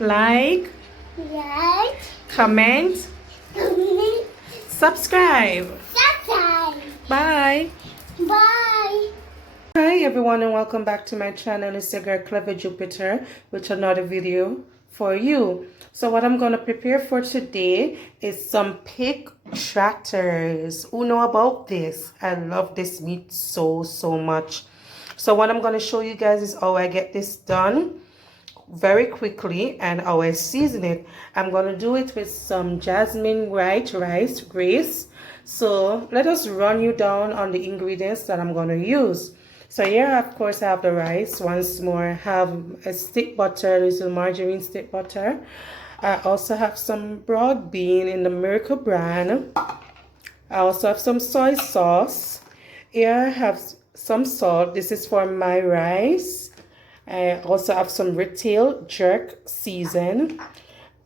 like, comment, subscribe. Bye. Bye. Hi everyone and welcome back to my channel. It's your girl Clever Jupiter with another video for you. So what I'm going to prepare for today is some pig trotters. Who know about this? I love this meat so much. So what I'm going to show you guys is how I get this done very quickly and how I season it. I'm going to do it with some jasmine white rice grace. So let us run you down on the ingredients that I'm going to use. So here, of course, I have the rice. Once more, I have a stick butter, little margarine stick butter. I also have some broad bean in the Miracle brand. I also have some soy sauce. Here I have some salt. This is for my rice. I also have some retail jerk season.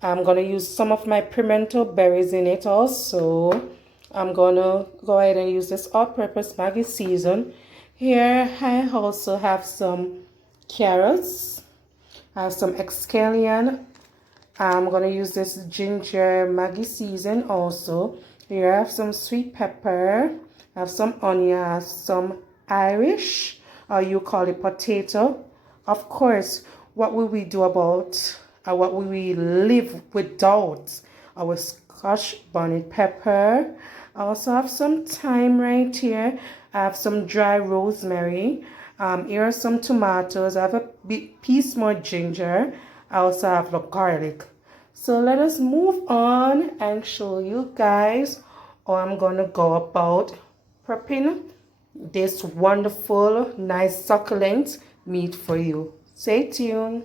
I'm going to use some of my pimento berries in it also. I'm going to go ahead and use this all-purpose Maggi season. Here I also have some carrots. I have some escallion. I'm going to use this ginger Maggi season also. Here I have some sweet pepper. I have some onion. I have some Irish, or you call it potato. Of course, what will we do about, what will we live without? Our Scotch bonnet pepper. I also have some thyme right here. I have some dry rosemary. Here are some tomatoes. I have a piece more ginger. I also have the garlic. So let us move on and show you guys how I'm going to go about prepping this wonderful, nice, succulent meat for you. Stay tuned.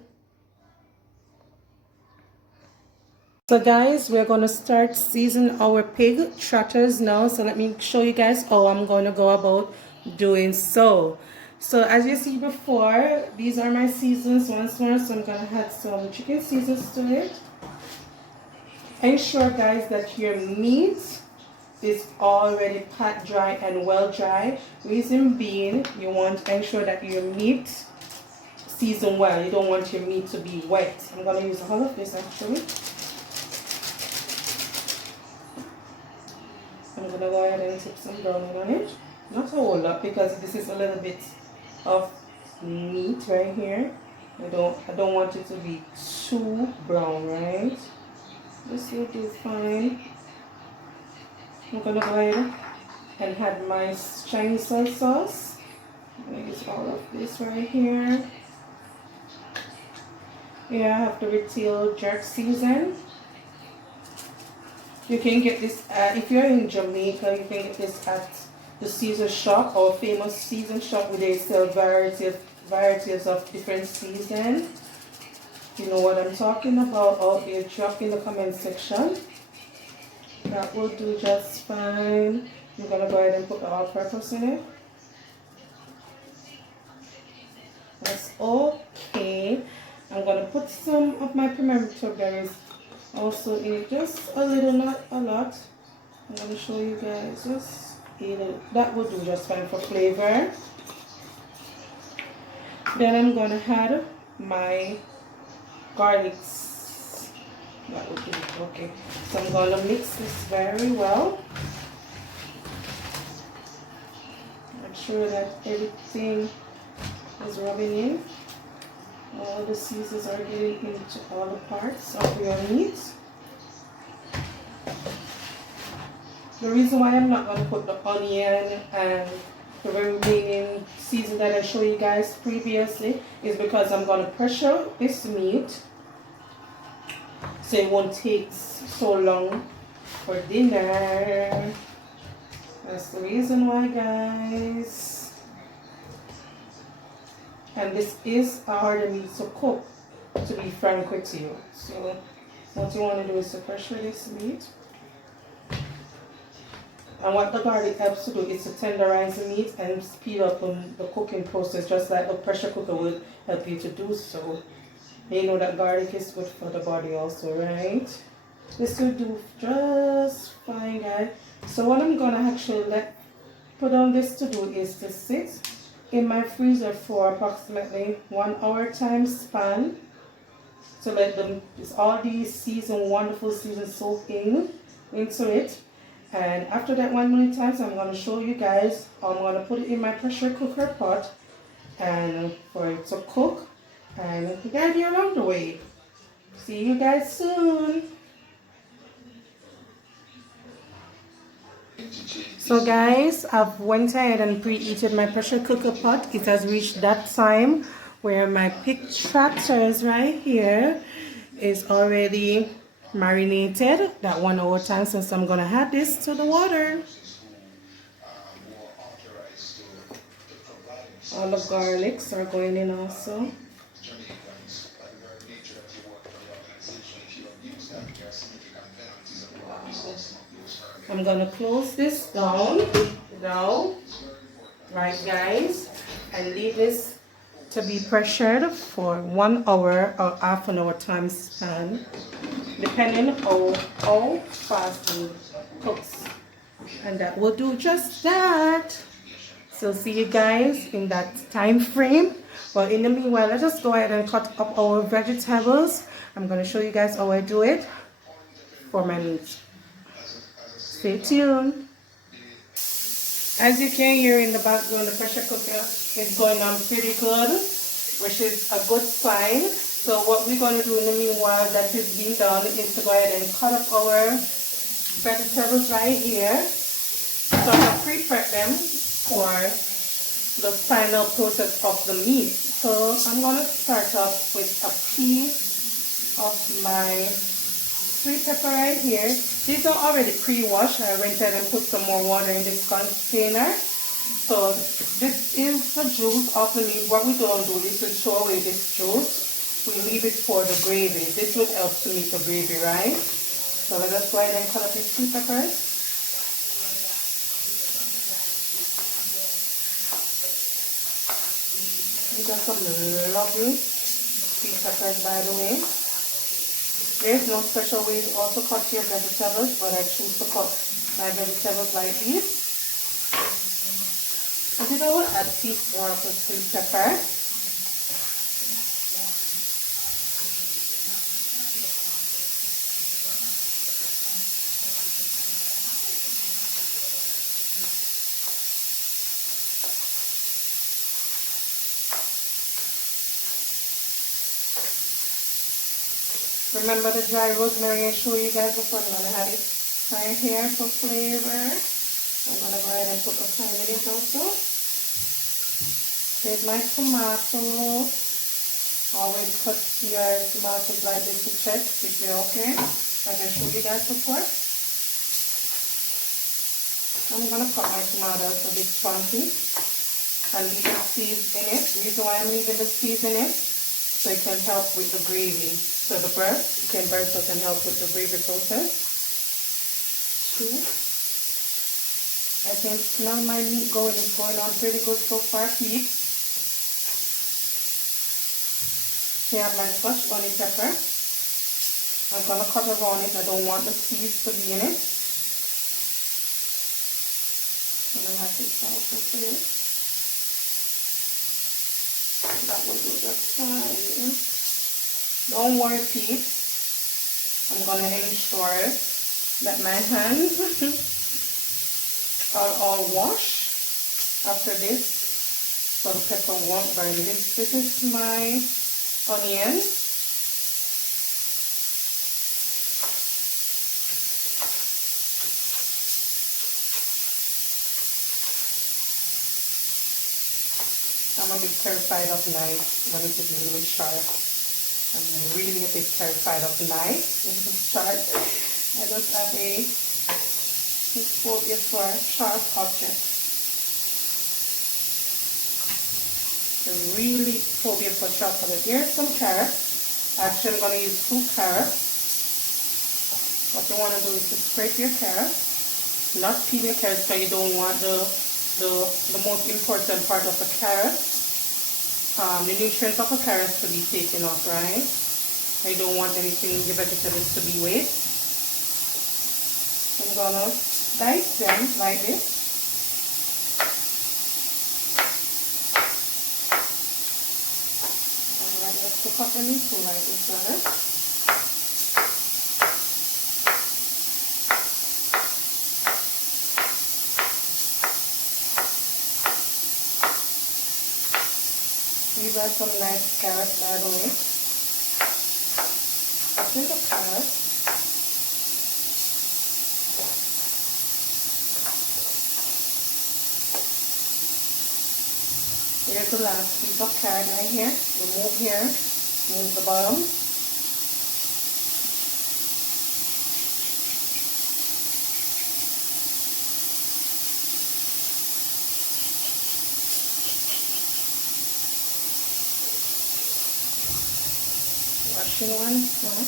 So guys, we're going to start seasoning our pig trotters now. So let me show you guys how I'm going to go about doing so. So as you see before, these are my seasons once more. So I'm going to add some chicken seasons to it. Ensure guys that your meat is already pat dry and well dry. Reason being, you want to ensure that your meat season well. You don't want your meat to be wet. I'm going to use all of this actually. I'm going to go ahead and take some browning on it. Not a whole lot because this is a little bit of meat right here. I don't want it to be too brown, right? This will do fine. I'm going to go ahead and add my Chinese soy sauce. I'm going to use all of this right here. Here I have the retail jerk season. You can get this, if you're in Jamaica, you can get this at the season shop, our famous season shop, where they sell varieties of different seasons. You know what I'm talking about out there, drop in the comment section. That will do just fine. I'm going to go ahead and put the all-purpose in it. That's okay. I'm going to put some of my pimento berries also in it, just a little, not a lot. I'm going to show you guys just a little. That will do just fine for flavor. Then I'm going to add my garlics. That will do it. Okay, so I'm going to mix this very well. Make sure that everything is rubbing in. All the seasons are getting into all the parts of your meat. The reason why I'm not going to put the onion and the remaining season that I showed you guys previously is because I'm going to pressure this meat so it won't take so long for dinner. That's the reason why, guys. And this is a harder meat to cook, to be frank with you. So what you want to do is to pressure this meat. And what the garlic helps to do is to tenderize the meat and speed up the cooking process, just like the pressure cooker will help you to do so. You know that garlic is good for the body also, right? This will do just fine, guys. So what I'm going to actually put on this to do is to sit in my freezer for approximately 1 hour time span. to let them, all these seasoned, wonderful seasons soak into it. And after that 1 minute time, so I'm going to show you guys how I'm going to put it in my pressure cooker pot and for it to cook and guide you along the way. See you guys soon. So guys, I've went ahead and preheated my pressure cooker pot. It has reached that time where my Pig Trotters right here is already marinated. That 1 hour time, so I'm gonna add this to the water. All the garlics are going in also. I'm gonna close this down now, right guys, and leave this to be pressured for 1 hour or half an hour time span, depending on how fast it cooks. And that will do just that. So see you guys in that time frame. But in the meanwhile, let's just go ahead and cut up our vegetables. I'm gonna show you guys how I do it for my meat. Stay tuned. As you can hear in the background, the pressure cooker is going on pretty good, which is a good sign. So what we're going to do in the meanwhile that is being done is to go ahead and cut up our vegetables right here. So I pre-prep them for the final process of the meat. So I'm going to start off with a piece of my sweet pepper right here. These are already pre-washed. I went ahead and put some more water in this container. So this is the juice of the meat. What we don't do is to throw away this juice. We leave it for the gravy. This will help to make the gravy, right? So let us go ahead and cut up these sweet peppers. These are some lovely sweet peppers, by the way. There's no special way to also cut your vegetables, but I choose to cut my vegetables like this. And then I will add a teaspoon of the sweet pepper. Remember the dry rosemary I showed you guys before? I'm going to have it right here for flavor. I'm going to go ahead and put a tiny bit also. Here's my tomato. Always cut your tomatoes like this to check if they're okay, like I showed you guys before. I'm going to cut my tomatoes a bit chunky and leave the seeds in it. The reason why I'm leaving the seeds in it, so it can help with the gravy. So the burst can help with the gravy process. 2. I can smell my meat going. It's going on pretty good so far, peeps. Here I have my Scotch bonnet pepper. I'm going to cut around it. I don't want the seeds to be in it. And I have this also for it. That will do just fine. Don't worry, peeps. I'm going to ensure that my hands are all washed after this, so the pepper won't burn. This is my onion. I'm a bit terrified of knives when it is really sharp. I'm really a bit terrified of knives when it is sharp. I just have a phobia for sharp objects. A really phobia for sharp objects. Here's some carrots. Actually, I'm going to use 2 carrots. What you want to do is to scrape your carrots, not peel your carrots, because you don't want the most important part of the carrot. The nutrients of a carrot to be taken off, right? I don't want anything in the vegetables to be waste. I'm gonna dice them like this. Alright, let's put cut them in two like this, right? These are some nice carrots, by the way. Cut in the carrots. Here's the last piece of carrot right here. Remove here, remove the bottom. Washing one now.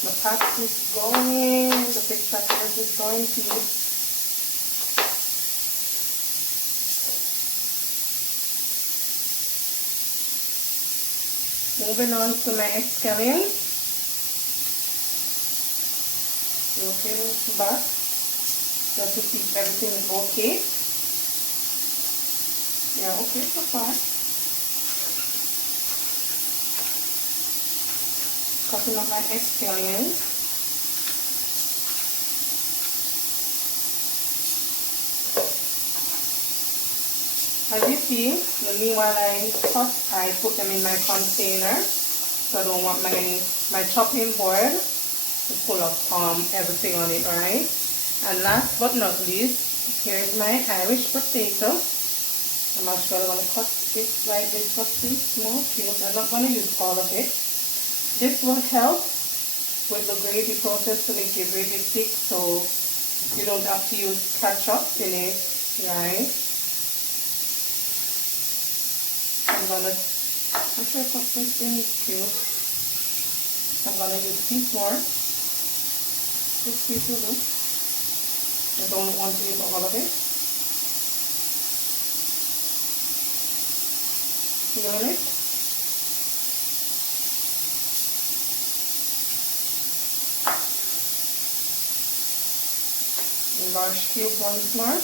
The pot is going, the Pig Trotters is going to moving on to my escallion. Looking back just to see if everything is okay. Yeah, okay so far. Cutting up my escallion. As you see, meanwhile I cut, I put them in my container. So I don't want my chopping board to pull up everything on it, alright? And last but not least, here's my Irish potato. I'm actually going to cut it like this, cut these small cubes. I'm not going to use all of it. This will help with the gravy process to make your gravy thick, so you don't have to use ketchup in it, right? I'm gonna actually cut this in cubes. I'm gonna use piece more. This piece will do. I don't want to use all of it. Feeling it? Large cube once more.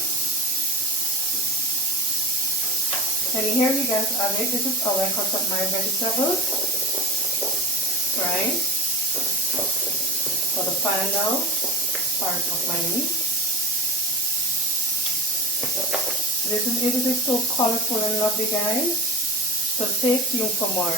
And here you guys have it. This is how I cut up my vegetables. Right? For the final part of my meat. This is so colorful and lovely, guys. So stay tuned for more.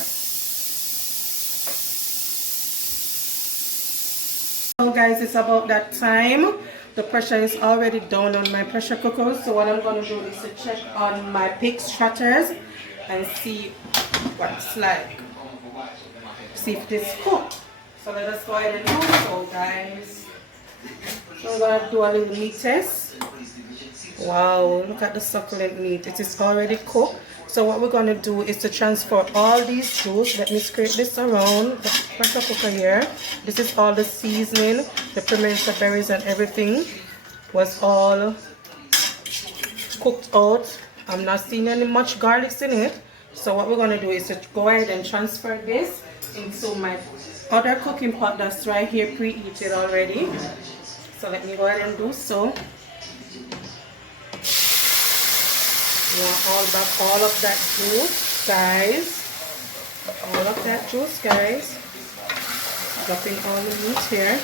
So guys, it's about that time. The pressure is already down on my pressure cooker. So what I'm going to do is to check on my Pig Trotters and see what it's like. See if this cooked. So let us go ahead and do so, guys. So I'm going to do a little meat test. Wow, look at the succulent meat. It is already cooked. So what we're going to do is to transfer all these juice. Let me scrape this around the pressure cooker here. This is all the seasoning, the pimento berries and everything was all cooked out. I'm not seeing any much garlics in it. So what we're going to do is to go ahead and transfer this into my other cooking pot that's right here preheated already. So let me go ahead and do so. All of that juice, guys. All of that juice, guys. Dropping all the meat here.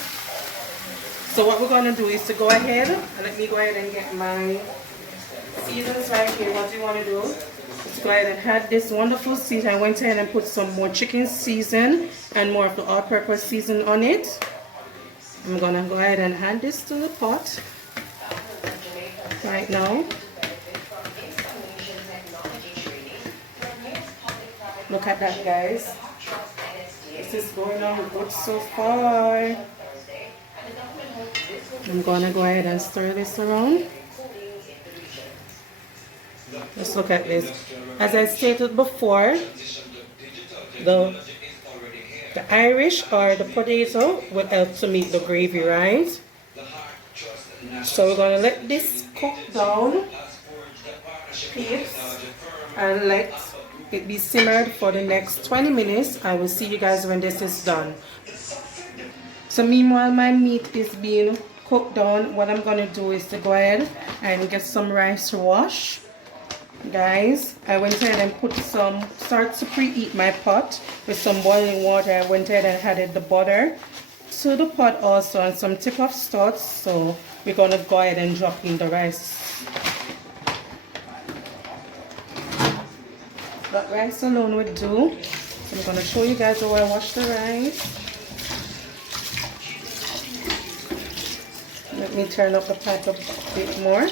So what we're going to do is to go ahead and let me go ahead and get my seasons right here. What you want to do is go ahead and add this wonderful season. I went ahead and put some more chicken season and more of the all-purpose season on it. I'm going to go ahead and add this to the pot right now. Look at that, guys. This is going on good so far. I'm gonna go ahead and stir this around. Let's look at this. As I stated before, the Irish or the potato will help to make the gravy, right? So we're gonna let this cook down, peeps, and let it be simmered for the next 20 minutes. I will see you guys when this is done. So meanwhile my meat is being cooked down, what I'm gonna do is to go ahead and get some rice to wash. Guys, I went ahead and start to preheat my pot with some boiling water. I went ahead and added the butter to the pot also and some tip of salt. So we're gonna go ahead and drop in the rice. That rice alone would do. So I'm gonna show you guys how I wash the rice. Let me turn up the pot a bit more.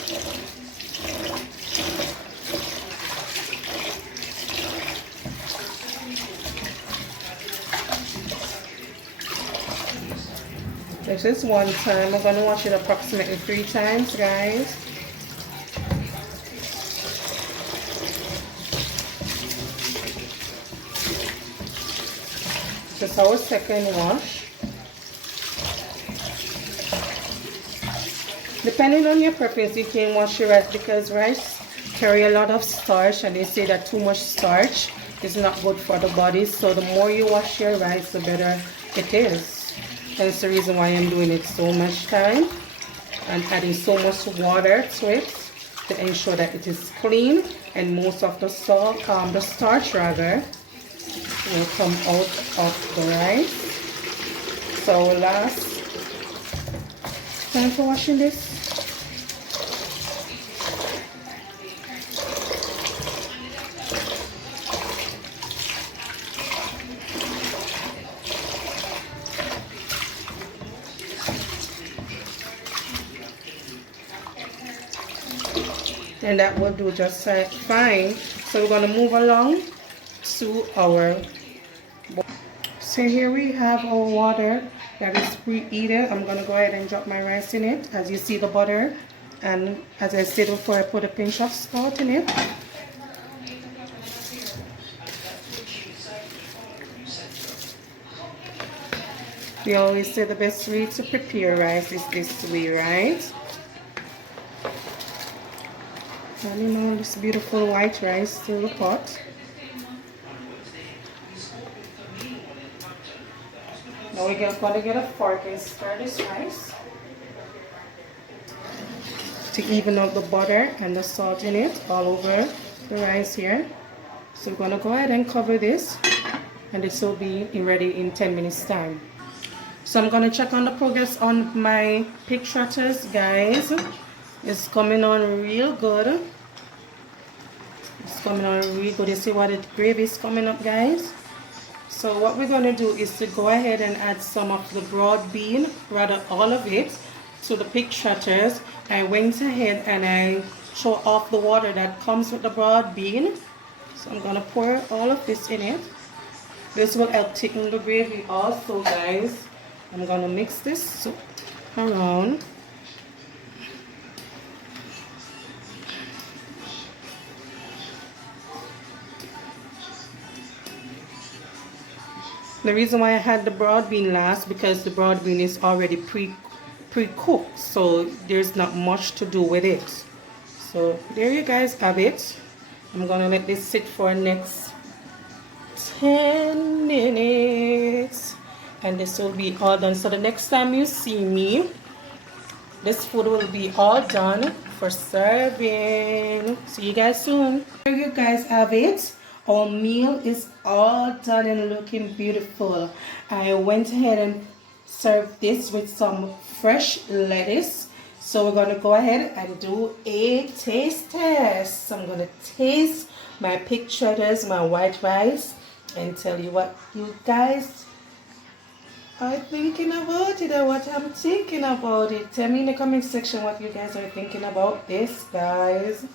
This is one time. I'm going to wash it approximately 3 times, guys. This is our second wash. Depending on your preference, you can wash your rice because rice carry a lot of starch, and they say that too much starch is not good for the body. So the more you wash your rice, the better it is. That's the reason why I'm doing it so much time and adding so much water to it to ensure that it is clean and most of the starch rather will come out of the rice. So last time for washing this. And that will do just fine. So we're going to move along to our bowl. So here we have our water that is preheated. I'm going to go ahead and drop my rice in it. As you see the butter, and as I said before, I put a pinch of salt in it. We always say the best way to prepare rice is this way, right? And you know, this beautiful white rice to the pot. Now we're going to get a fork and stir this rice to even out the butter and the salt in it all over the rice here. So we're going to go ahead and cover this, and this will be ready in 10 minutes time. So I'm going to check on the progress on my Pig Trotters, guys. It's coming on real good. It's coming on real good. You see what the gravy is coming up, guys? So what we're going to do is to go ahead and add some of the broad bean, rather all of it, to the Pig Trotters. I went ahead and I show off the water that comes with the broad bean. So I'm going to pour all of this in it. This will help thicken the gravy also, guys. I'm going to mix this around. The reason why I had the broad bean last, because the broad bean is already pre-cooked, so there's not much to do with it. So there you guys have it. I'm going to let this sit for the next 10 minutes. And this will be all done. So the next time you see me, this food will be all done for serving. See you guys soon. Here you guys have it. Our meal is all done and looking beautiful. I went ahead and served this with some fresh lettuce. So we're going to go ahead and do a taste test. So I'm going to taste my Pig Trotters, my white rice, and tell you what you guys are thinking about it or what I'm thinking about it. Tell me in the comment section what you guys are thinking about this, guys.